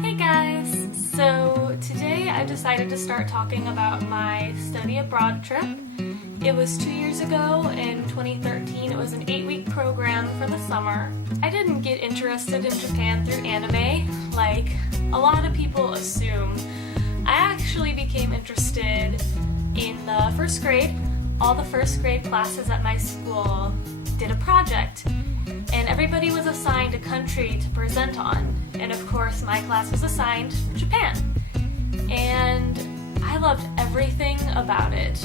Hey guys! So today I decided to start talking about my study abroad trip. It was 2 years ago in 2013. It was an 8-week program for the summer. I didn't get interested in Japan through anime, like a lot of people assume. I actually became interested in the first grade. All the first grade classes at my school did a project, and everybody was assigned a country to present on. And of course, my class was assigned Japan. And I loved everything about it.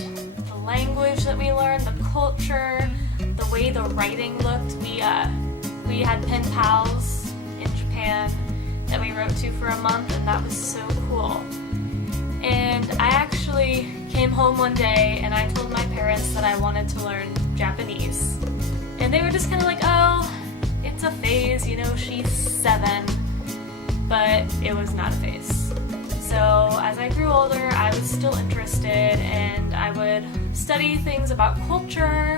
The language that we learned, the culture, the way the writing looked. We had pen pals in Japan that we wrote to for a month, and that was so cool. And I actually came home one day and I told my parents that I wanted to learn Japanese. And they were just kind of like, oh, it's a phase, she's 7. But it was not a phase. So as I grew older, I was still interested and I would study things about culture,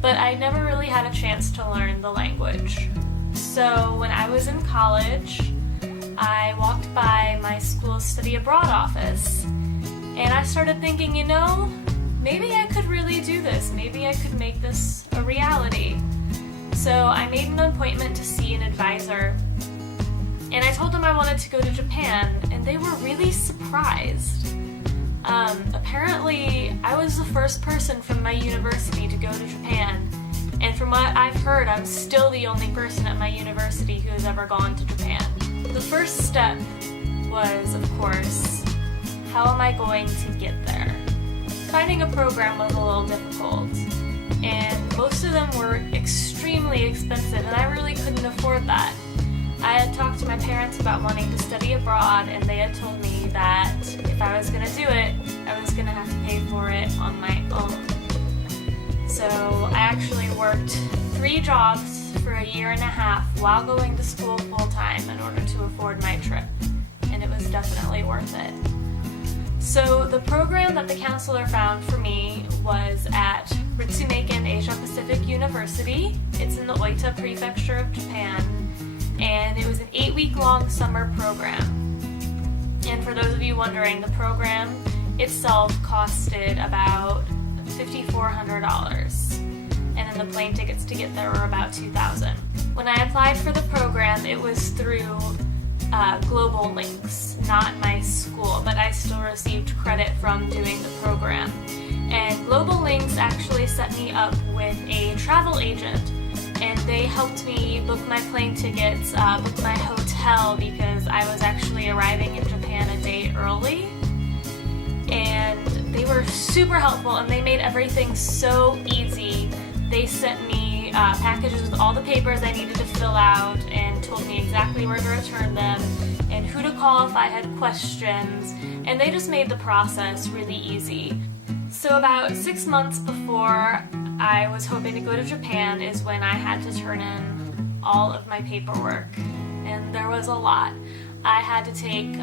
but I never really had a chance to learn the language. So when I was in college, I walked by my school's study abroad office and I started thinking, maybe I could really do this. Maybe I could make this a reality. So I made an appointment to see an advisor. And I told them I wanted to go to Japan, and they were really surprised. Apparently, I was the first person from my university to go to Japan, and from what I've heard, I'm still the only person at my university who has ever gone to Japan. The first step was, of course, how am I going to get there? Finding a program was a little difficult, and most of them were extremely expensive, and I really couldn't afford that. I had talked to my parents about wanting to study abroad, and they had told me that if I was going to do it, I was going to have to pay for it on my own. So I actually worked 3 jobs for a year and a half while going to school full-time in order to afford my trip, and it was definitely worth it. So the program that the counselor found for me was at Ritsumeikan Asia Pacific University. It's in the Oita Prefecture of Japan. And it was an 8-week-long summer program. And for those of you wondering, the program itself costed about $5,400. And then the plane tickets to get there were about $2,000. When I applied for the program, it was through Global Links, not my school, but I still received credit from doing the program. And Global Links actually set me up with a travel agent. And they helped me book my plane tickets, book my hotel, because I was actually arriving in Japan a day early. And they were super helpful, and they made everything so easy. They sent me packages with all the papers I needed to fill out and told me exactly where to return them and who to call if I had questions. And they just made the process really easy. So about 6 months before I was hoping to go to Japan is when I had to turn in all of my paperwork, and there was a lot. I had to take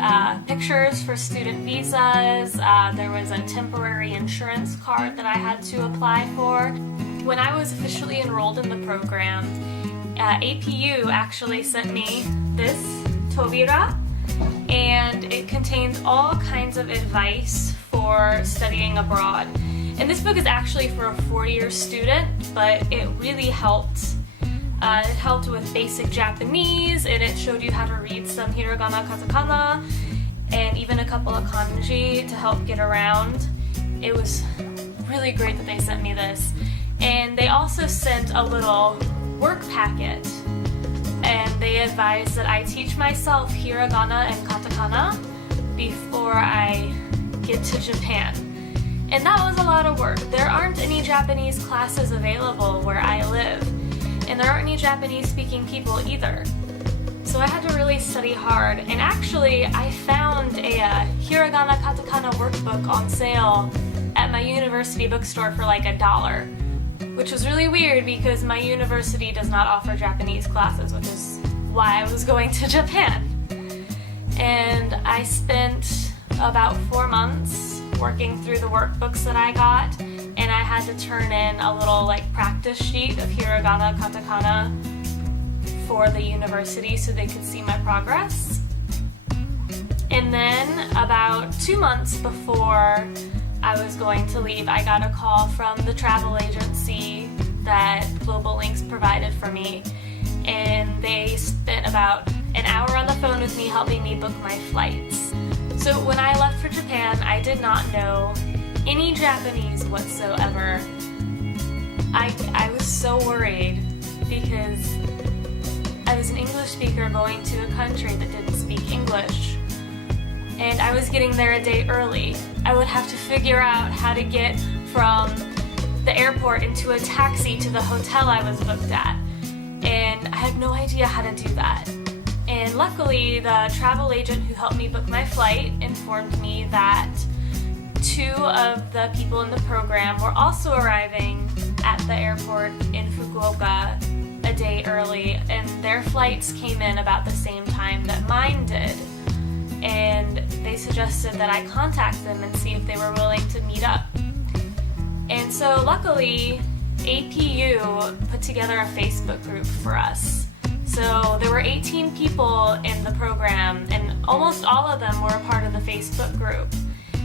pictures for student visas. There was a temporary insurance card that I had to apply for. When I was officially enrolled in the program, APU actually sent me this Tobira, and it contains all kinds of advice for studying abroad. And this book is actually for a 4-year student, but it really helped. It helped with basic Japanese, and it showed you how to read some hiragana, katakana, and even a couple of kanji to help get around. It was really great that they sent me this. And they also sent a little work packet, and they advised that I teach myself hiragana and katakana before I get to Japan. And that was a lot of work. There aren't any Japanese classes available where I live, and there aren't any Japanese-speaking people either. So I had to really study hard, and actually I found a hiragana katakana workbook on sale at my university bookstore for like $1, which was really weird because my university does not offer Japanese classes, which is why I was going to Japan. And I spent about 4 months working through the workbooks that I got, and I had to turn in a little practice sheet of hiragana, katakana for the university so they could see my progress. And then about 2 months before I was going to leave, I got a call from the travel agency that Global Links provided for me, and they spent about an hour on the phone with me helping me book my flights. So when I left for Japan, I did not know any Japanese whatsoever. I was so worried because I was an English speaker going to a country that didn't speak English, and I was getting there a day early. I would have to figure out how to get from the airport into a taxi to the hotel I was booked at, and I had no idea how to do that. And luckily, the travel agent who helped me book my flight informed me that 2 of the people in the program were also arriving at the airport in Fukuoka a day early, and their flights came in about the same time that mine did. And they suggested that I contact them and see if they were willing to meet up. And so luckily, APU put together a Facebook group for us. So there were 18 people in the program, and almost all of them were a part of the Facebook group.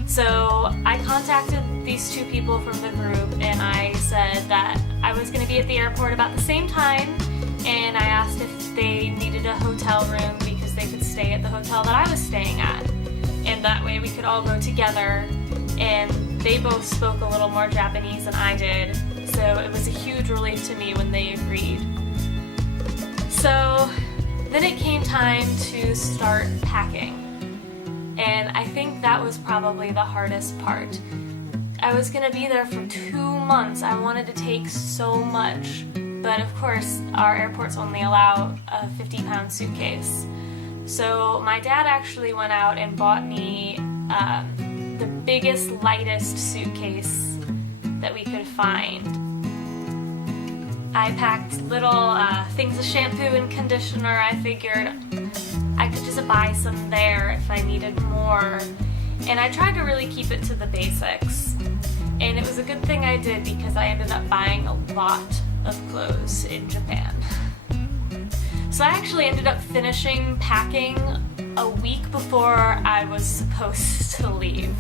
So I contacted these 2 people from the group, and I said that I was going to be at the airport about the same time, and I asked if they needed a hotel room because they could stay at the hotel that I was staying at. And that way we could all go together, and they both spoke a little more Japanese than I did, so it was a huge relief to me when they agreed. So then it came time to start packing. And I think that was probably the hardest part. I was gonna be there for 2 months. I wanted to take so much, but of course our airports only allow a 50-pound suitcase. So my dad actually went out and bought me the biggest, lightest suitcase that we could find. I packed little things of shampoo and conditioner. I figured I could just buy some there if I needed more. And I tried to really keep it to the basics. And it was a good thing I did because I ended up buying a lot of clothes in Japan. So I actually ended up finishing packing a week before I was supposed to leave.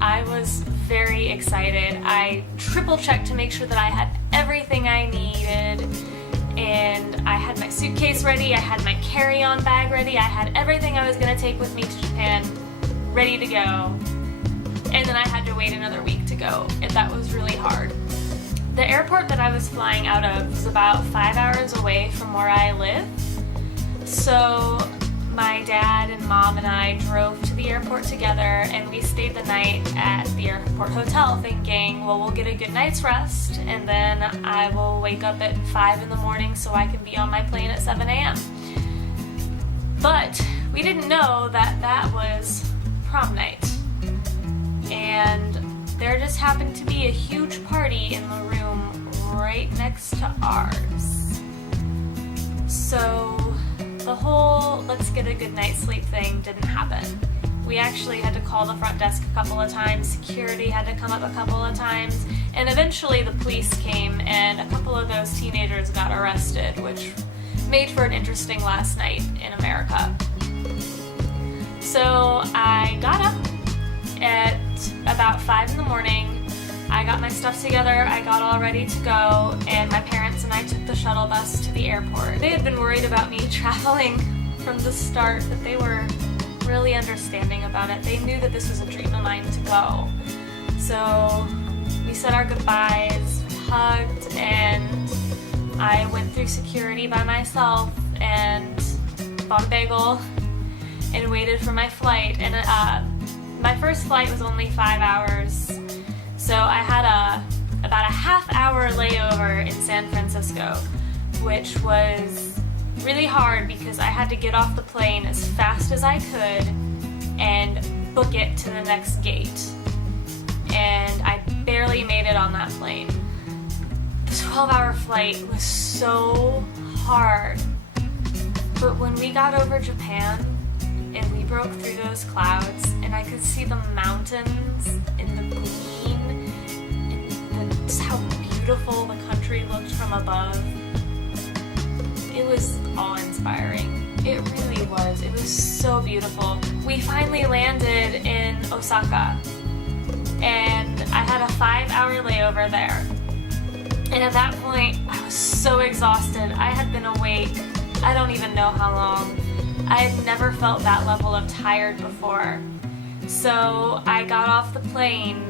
I was very excited. I triple-checked to make sure that I had everything I needed, and I had my suitcase ready, I had my carry-on bag ready, I had everything I was going to take with me to Japan ready to go, and then I had to wait another week to go, and that was really hard. The airport that I was flying out of was about 5 hours away from where I live, so my dad and mom and I drove to the airport together, and we stayed the night at the airport hotel thinking, well, we'll get a good night's rest, and then I will wake up at 5 in the morning so I can be on my plane at 7 a.m. But we didn't know that that was prom night, and there just happened to be a huge party in the room right next to ours. So the whole let's get a good night's sleep thing didn't happen. We actually had to call the front desk a couple of times, security had to come up a couple of times, and eventually the police came and a couple of those teenagers got arrested, which made for an interesting last night in America. So I got up at about 5 in the morning, I got my stuff together, I got all ready to go, and my parents and I took the shuttle bus to the airport. They had been worried about me traveling from the start, but they were really understanding about it. They knew that this was a dream of mine to go. So we said our goodbyes, hugged, and I went through security by myself and bought a bagel and waited for my flight. And my first flight was only 5 hours. So I had about a half-hour layover in San Francisco, which was really hard because I had to get off the plane as fast as I could and book it to the next gate. And I barely made it on that plane. The 12-hour flight was so hard. But when we got over Japan and we broke through those clouds and I could see the mountains and the green and just how beautiful the country looked from above, it was awe-inspiring. It really was. It was so beautiful. We finally landed in Osaka, and I had a 5-hour layover there. And at that point, I was so exhausted. I had been awake, I don't even know how long. I had never felt that level of tired before. So I got off the plane,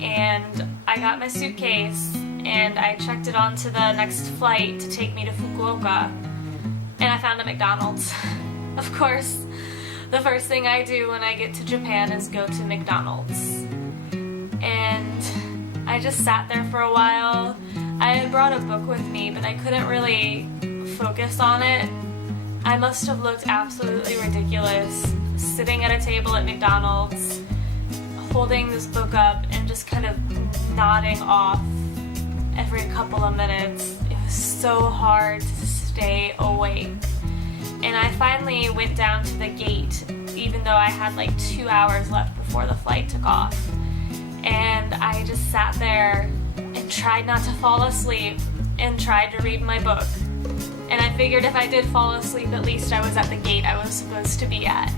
and I got my suitcase, and I checked it onto the next flight to take me to Fukuoka, and I found a McDonald's. Of course, the first thing I do when I get to Japan is go to McDonald's. And I just sat there for a while. I had brought a book with me, but I couldn't really focus on it. I must have looked absolutely ridiculous, sitting at a table at McDonald's, holding this book up and just kind of nodding off every couple of minutes. It was so hard to stay awake. And I finally went down to the gate, even though I had like 2 hours left before the flight took off. And I just sat there and tried not to fall asleep and tried to read my book. And I figured if I did fall asleep, at least I was at the gate I was supposed to be at.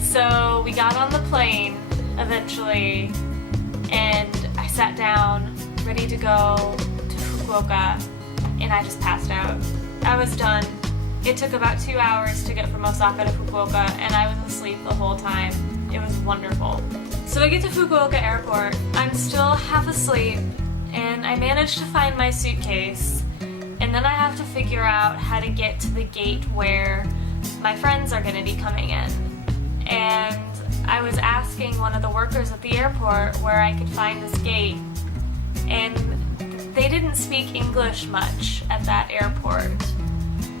So we got on the plane eventually, and I sat down, ready to go to Fukuoka, and I just passed out. I was done. It took about 2 hours to get from Osaka to Fukuoka, and I was asleep the whole time. It was wonderful. So I get to Fukuoka airport. I'm still half asleep, and I managed to find my suitcase, and then I have to figure out how to get to the gate where my friends are going to be coming in. And I was asking one of the workers at the airport where I could find this gate, and they didn't speak English much at that airport.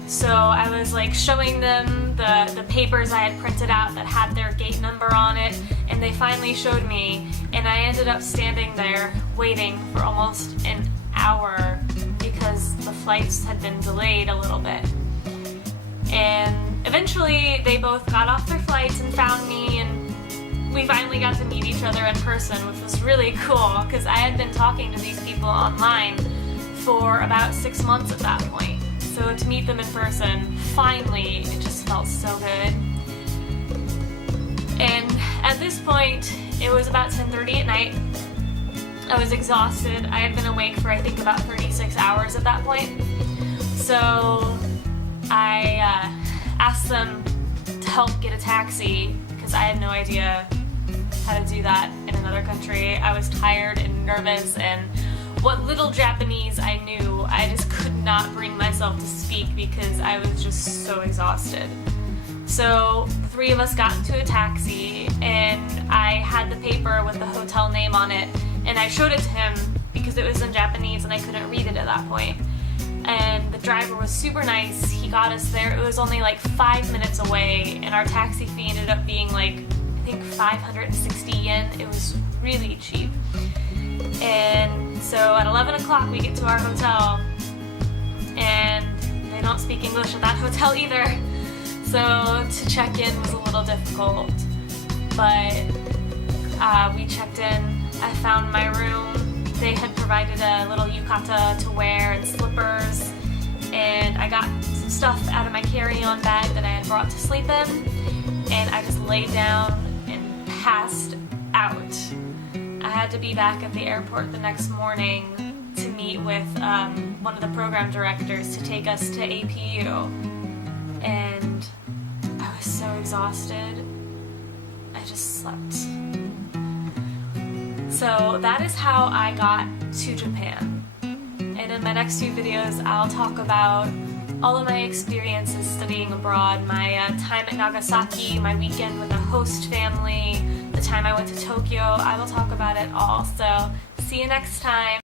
So I was like showing them the papers I had printed out that had their gate number on it, and they finally showed me, and I ended up standing there waiting for almost an hour because the flights had been delayed a little bit. And eventually they both got off their flights and found me, and we finally got to meet each other in person, which was really cool because I had been talking to these people online for about 6 months at that point. So to meet them in person, finally, it just felt so good. And at this point, it was about 10:30 at night. I was exhausted. I had been awake for I think about 36 hours at that point. So I asked them to help get a taxi because I had no idea how to do that in another country. I was tired and nervous, and what little Japanese I knew, I just could not bring myself to speak because I was just so exhausted. So the three of us got into a taxi, and I had the paper with the hotel name on it, and I showed it to him because it was in Japanese and I couldn't read it at that point. And the driver was super nice. He got us there. It was only like 5 minutes away, and our taxi fee ended up being like, I think 560 yen. It was really cheap. And so at 11 o'clock we get to our hotel, and they don't speak English at that hotel either. So to check in was a little difficult, but we checked in. I found my room. They had provided a little yukata to wear and slippers, and I got some stuff out of my carry-on bag that I had brought to sleep in, and I just laid down and passed out. I had to be back at the airport the next morning to meet with one of the program directors to take us to APU, and I was so exhausted. I just slept. So that is how I got to Japan. And in my next few videos, I'll talk about all of my experiences studying abroad, my time at Nagasaki, my weekend with a host family, the time I went to Tokyo. I will talk about it all. So see you next time.